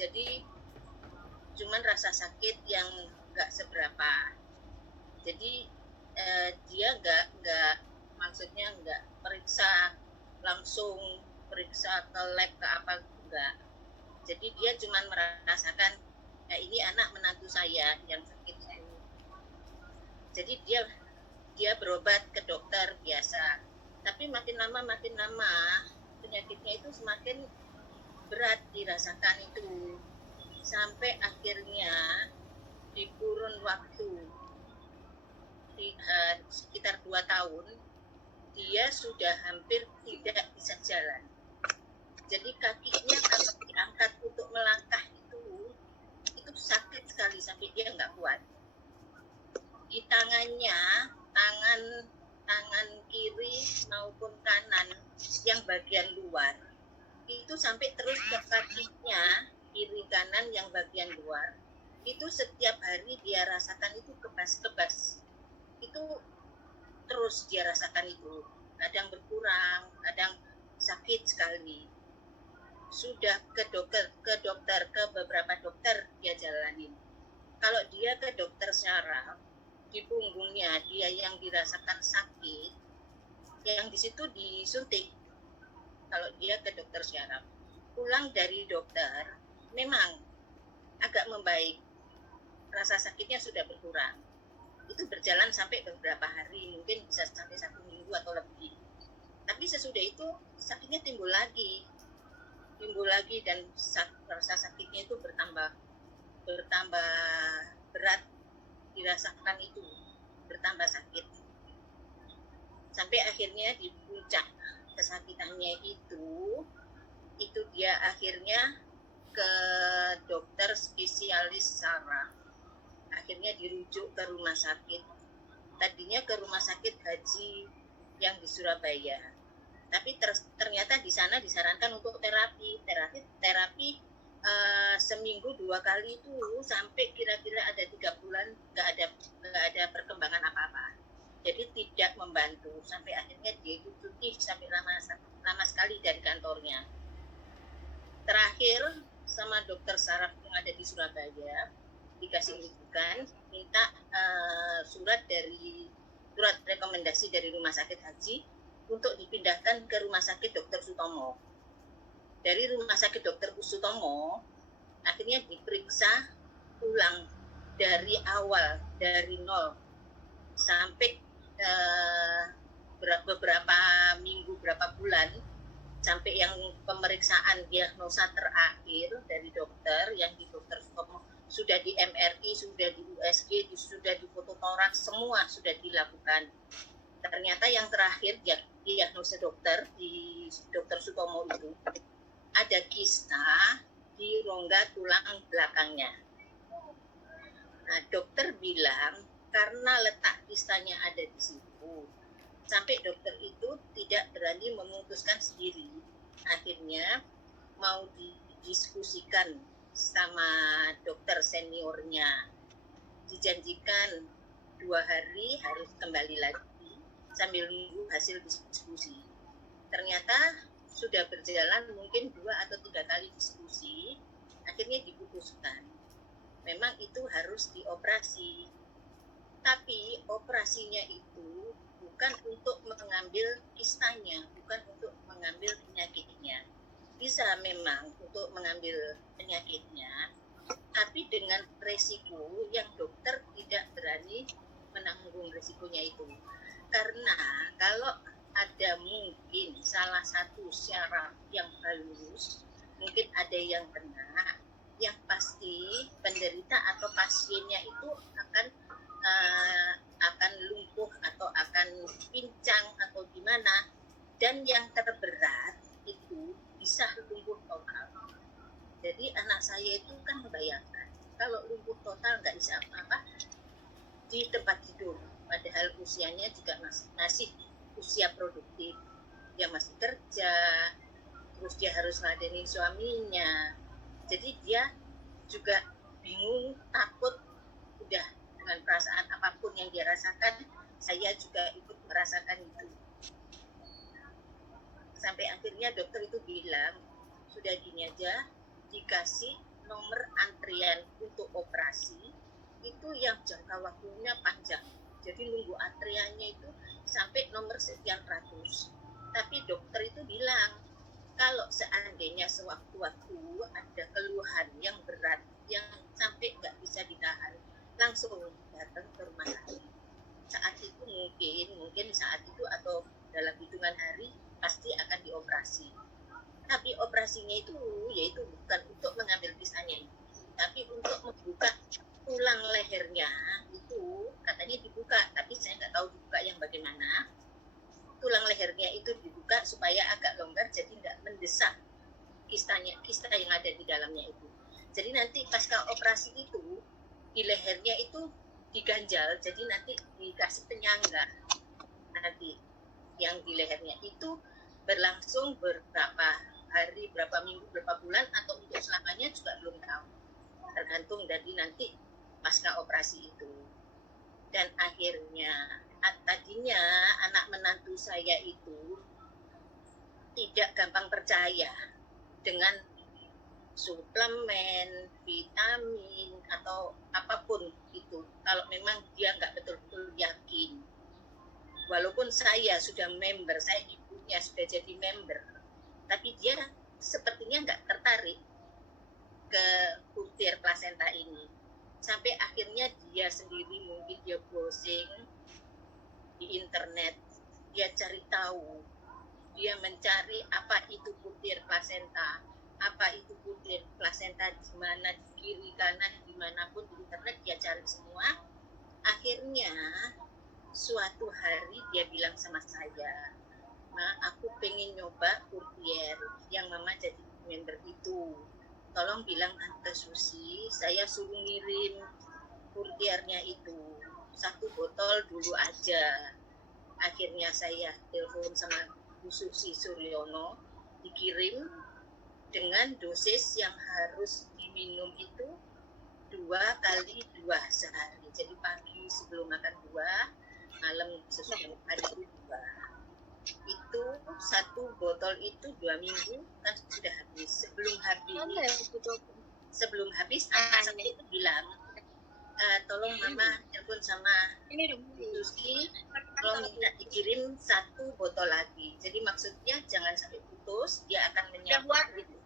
Jadi cuman rasa sakit yang nggak seberapa. Jadi dia nggak maksudnya nggak periksa langsung, periksa ke lab ke apa, enggak. Jadi dia cuman merasakan ya ini anak menantu saya yang sakit itu. Jadi dia berobat ke dokter biasa, tapi makin lama penyakitnya itu semakin berat dirasakan itu, sampai akhirnya di kurun waktu sekitar 2 tahun dia sudah hampir tidak bisa jalan. Jadi kakinya kalau diangkat untuk melangkah itu sakit sekali sampai dia nggak kuat. Di tangan kiri maupun kanan yang bagian luar itu sampai terus ke kakinya kiri kanan yang bagian luar itu setiap hari dia rasakan itu kebas-kebas, itu terus dia rasakan itu, kadang berkurang, kadang sakit sekali. Sudah ke beberapa dokter dia jalanin. Kalau dia ke dokter syaraf, di punggungnya dia yang dirasakan sakit, yang di situ disuntik. Kalau dia ke dokter syaraf, pulang dari dokter memang agak membaik, rasa sakitnya sudah berkurang. Itu berjalan sampai beberapa hari, mungkin bisa sampai 1 minggu atau lebih. Tapi sesudah itu sakitnya timbul lagi dan rasa sakitnya itu bertambah berat dirasakan, itu bertambah sakit sampai akhirnya di puncak kesakitannya itu dia akhirnya ke dokter spesialis saraf, akhirnya dirujuk ke rumah sakit. Tadinya ke rumah sakit Haji yang di Surabaya, tapi ternyata di sana disarankan untuk terapi seminggu 2 kali itu sampai kira-kira ada 3 bulan nggak ada perkembangan apa-apa. Jadi tidak membantu, sampai akhirnya dia itu cuti sampai lama sekali dari kantornya. Terakhir sama dokter saraf yang ada di Surabaya dikasih rujukan, minta surat rekomendasi dari rumah sakit Haji untuk dipindahkan ke rumah sakit Dr. Sutomo. Dari rumah sakit Dr. Sutomo akhirnya diperiksa ulang dari awal, dari nol sampai beberapa minggu, berapa bulan, sampai yang pemeriksaan diagnosa terakhir dari dokter yang di Dr. Sutomo sudah di MRI, sudah di USG, sudah di foto toraks, semua sudah dilakukan. Ternyata yang terakhir diagnosa dokter di Dr. Sutomo itu ada kista di rongga tulang belakangnya. Nah, dokter bilang karena letak kistanya ada di situ, sampai dokter itu tidak berani memutuskan sendiri. Akhirnya mau didiskusikan sama dokter seniornya, dijanjikan 2 hari harus kembali lagi sambil menunggu hasil diskusi. Ternyata sudah berjalan mungkin 2 atau 3 kali diskusi, akhirnya diputuskan memang itu harus dioperasi. Tapi operasinya itu bukan untuk mengambil kistanya, bukan untuk mengambil penyakitnya. Bisa memang untuk mengambil penyakitnya, tapi dengan resiko yang dokter tidak berani menanggung resikonya itu. Karena kalau ada mungkin salah satu syaraf yang halus, mungkin ada yang kena, yang pasti penderita atau pasiennya itu akan lumpuh atau akan pincang atau gimana, dan yang terberat itu bisa lumpuh total. Jadi anak saya itu kan membayangkan kalau lumpuh total nggak bisa apa-apa di tempat tidur, padahal usianya juga masih usia produktif, dia masih kerja, terus dia harus ngadenin suaminya, jadi dia juga bingung, takut, udah dengan perasaan apapun yang dia rasakan, saya juga ikut merasakan itu. Sampai akhirnya dokter itu bilang, sudah gini aja, dikasih nomor antrian untuk operasi itu yang jangka waktunya panjang. Jadi nunggu antriannya itu sampai nomor sekian ratus. Tapi dokter itu bilang, kalau seandainya sewaktu-waktu ada keluhan yang berat, yang sampai nggak bisa ditahan, langsung datang ke rumah sakit. Saat itu mungkin saat itu atau dalam hitungan hari pasti akan dioperasi. Tapi operasinya itu yaitu bukan untuk mengambil pisahnya, tapi untuk membuka tulang lehernya. Itu katanya dibuka, tapi saya nggak tahu dibuka yang bagaimana. Tulang lehernya itu dibuka supaya agak longgar, jadi nggak mendesak kista yang ada di dalamnya itu. Jadi nanti pasca operasi itu di lehernya itu diganjal, jadi nanti dikasih penyangga. Nanti yang di lehernya itu berlangsung beberapa hari, berapa minggu, berapa bulan, atau untuk selamanya juga belum tahu. Tergantung dari nanti pasca operasi itu. Dan akhirnya tadinya anak menantu saya itu tidak gampang percaya dengan suplemen, vitamin, atau apapun itu. Kalau memang dia nggak betul-betul yakin. Walaupun saya sudah member, saya ibunya sudah jadi member, tapi dia sepertinya nggak tertarik ke putir plasenta ini. Sampai akhirnya dia sendiri mungkin dia browsing di internet, dia cari tahu, dia mencari apa itu putir plasenta, apa itu putir plasenta di mana, di kiri kanan, dimanapun di internet dia cari semua. Akhirnya suatu hari dia bilang sama saya, aku pengen nyoba Courtier yang mama jadi member itu. Tolong bilang Tante Susi, saya suruh ngirim Courtiernya itu 1 botol dulu aja. Akhirnya saya telepon sama Bu Susi Suryono, dikirim dengan dosis yang harus diminum itu 2 kali 2 sehari. Jadi pagi sebelum makan 2, malam sesudah makan itu 2. Itu 1 botol itu 2 minggu kan sudah habis. Sebelum habis anak saya itu bilang, tolong mama telepon sama Susi, tolong minta dikirim 1 botol lagi. Jadi maksudnya jangan sampai putus, dia akan menyapa gitu.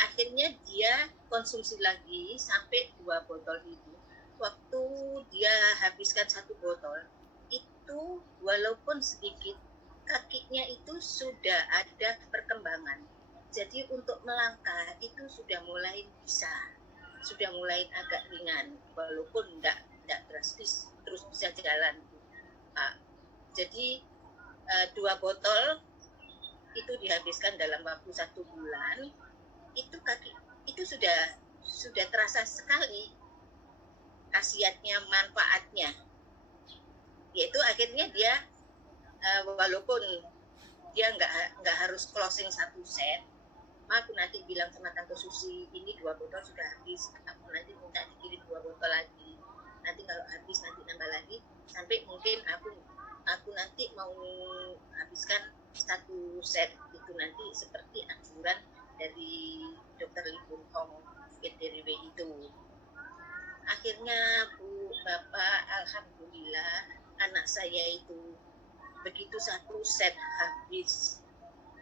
Akhirnya dia konsumsi lagi sampai 2 botol itu. Waktu dia habiskan 1 botol itu, walaupun sedikit, kakinya itu sudah ada perkembangan. Jadi untuk melangkah itu sudah mulai bisa, sudah mulai agak ringan, walaupun enggak drastis terus bisa jalan. Jadi 2 botol itu dihabiskan dalam waktu 1 bulan. Itu kaki itu sudah terasa sekali khasiatnya, manfaatnya. Yaitu akhirnya dia walaupun dia nggak harus closing 1 set, aku nanti bilang sama Tante Susi, ini 2 botol sudah habis, aku nanti minta dikirim 2 botol lagi. Nanti kalau habis nanti nambah lagi, sampai mungkin aku nanti mau habiskan 1 set itu nanti seperti anjuran dari Dr. Lee Bun Hong PTRW itu. Akhirnya Bu, Bapak, alhamdulillah anak saya itu begitu 1 set habis,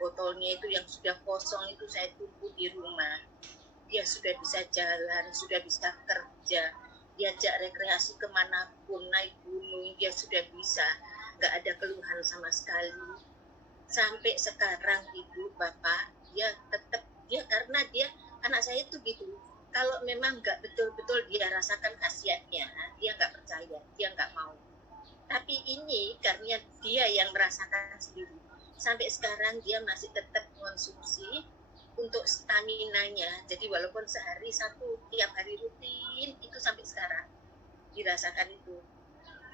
botolnya itu yang sudah kosong itu saya tunggu di rumah. Dia sudah bisa jalan, sudah bisa kerja, diajak rekreasi kemanapun, naik gunung, dia sudah bisa, nggak ada keluhan sama sekali. Sampai sekarang Ibu, Bapak, dia tetap, karena anak saya itu gitu, kalau memang nggak betul-betul dia rasakan khasiatnya, dia nggak percaya, dia nggak mau. Tapi ini karena dia yang merasakan sendiri, sampai sekarang dia masih tetap konsumsi untuk stamina-nya. Jadi walaupun sehari 1, tiap hari rutin, itu sampai sekarang dirasakan itu.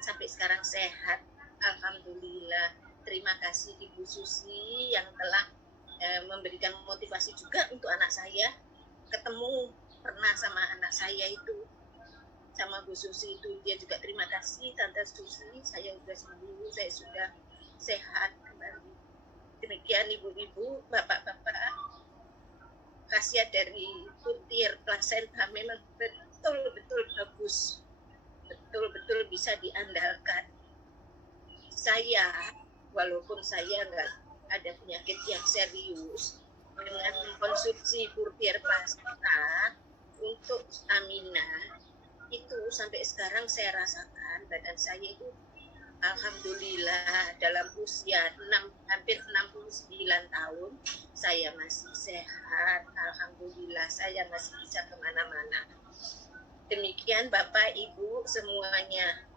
Sampai sekarang sehat, alhamdulillah. Terima kasih Ibu Susi yang telah memberikan motivasi juga untuk anak saya. Ketemu pernah sama anak saya itu, sama Bu Susi itu, dia juga terima kasih Tante Susi, saya sudah sembuh, saya sudah sehat kembali. Demikian ibu-ibu, bapak-bapak. khasiat dari putir plasenta memang betul-betul bagus, betul-betul bisa diandalkan. Saya, walaupun saya nggak ada penyakit yang serius, dengan mengkonsumsi putir plasenta untuk stamina, itu sampai sekarang saya rasakan badan saya itu alhamdulillah dalam usia hampir 69 tahun saya masih sehat, alhamdulillah saya masih bisa kemana-mana. Demikian Bapak Ibu semuanya.